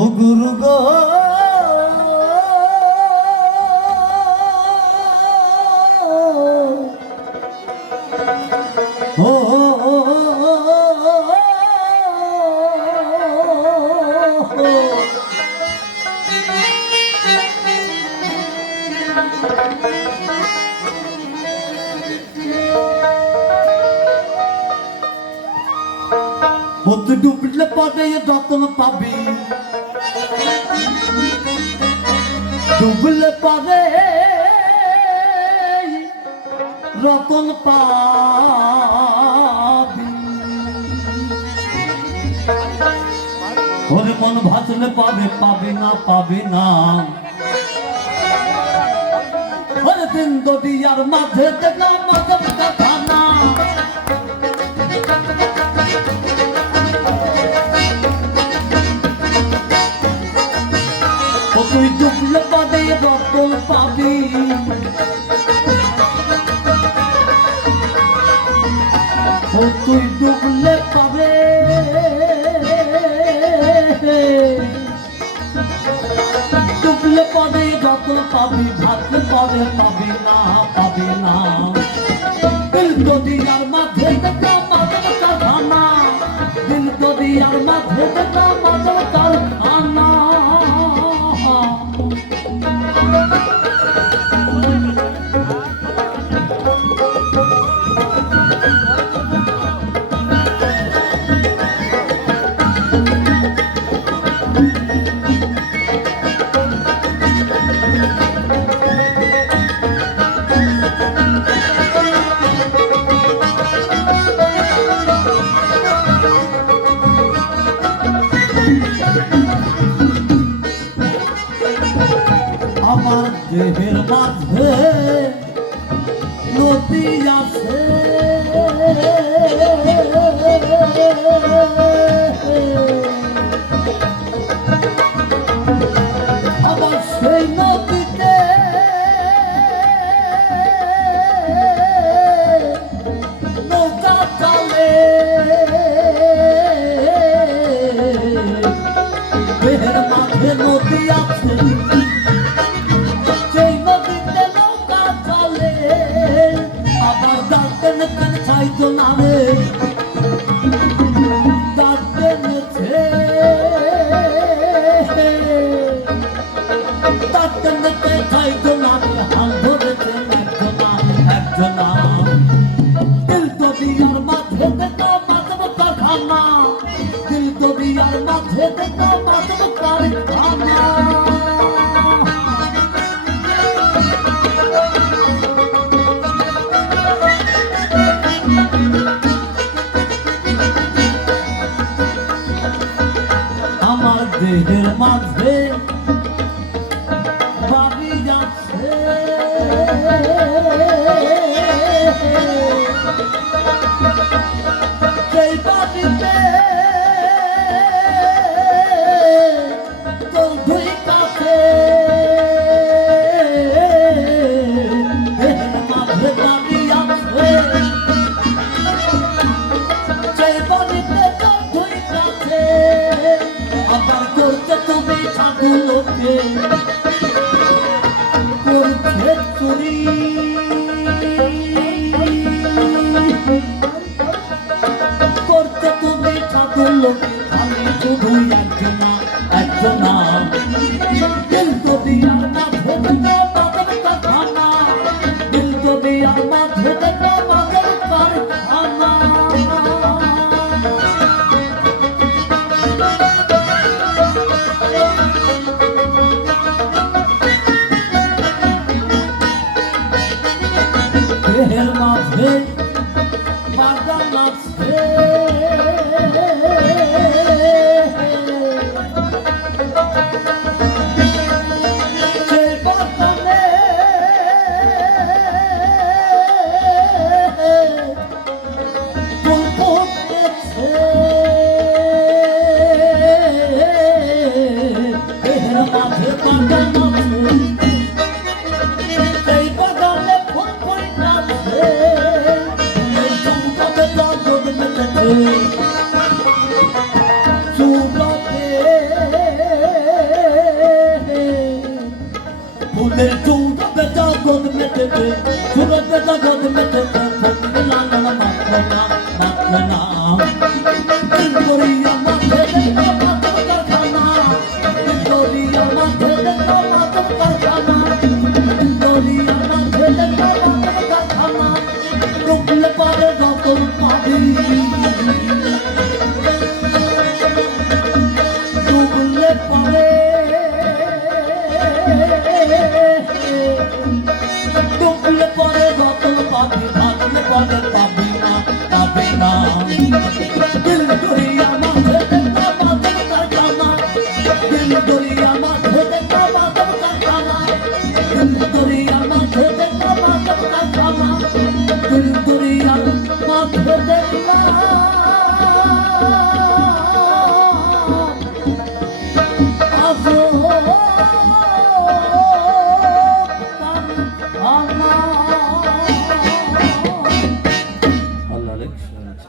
ও গুরু গো। হতে ডুবলে পরে রতন পাবি। ডুবলে পরে রতন পাবি। মন ভাসলে পাবে পাবে না পাবে না। ওরে দিন দদিয়ার মাঝে দেখলাম মাঝে ও তুই ডুবলে পাবে। ডুবলে পাবে, যত পাবি ভাত পাবে পাবে না পাবে না। দিল দদিয়ার মাঝে দেখা মাধব কারখানা। দিল দদিয়ার মাঝে দেখা মাধব দেহের মাঝে নদী আছে। perder é mais vezes লোকে আমি শুধুই Del chuda beta god metete, chuda beta god metete, pongla na na matlana, matlana. Victoria matete, matlana karkhana. Victoria matete, matlana karkhana. Victoria matete, matlana karkhana. Dukle pare doctor padi. Look upon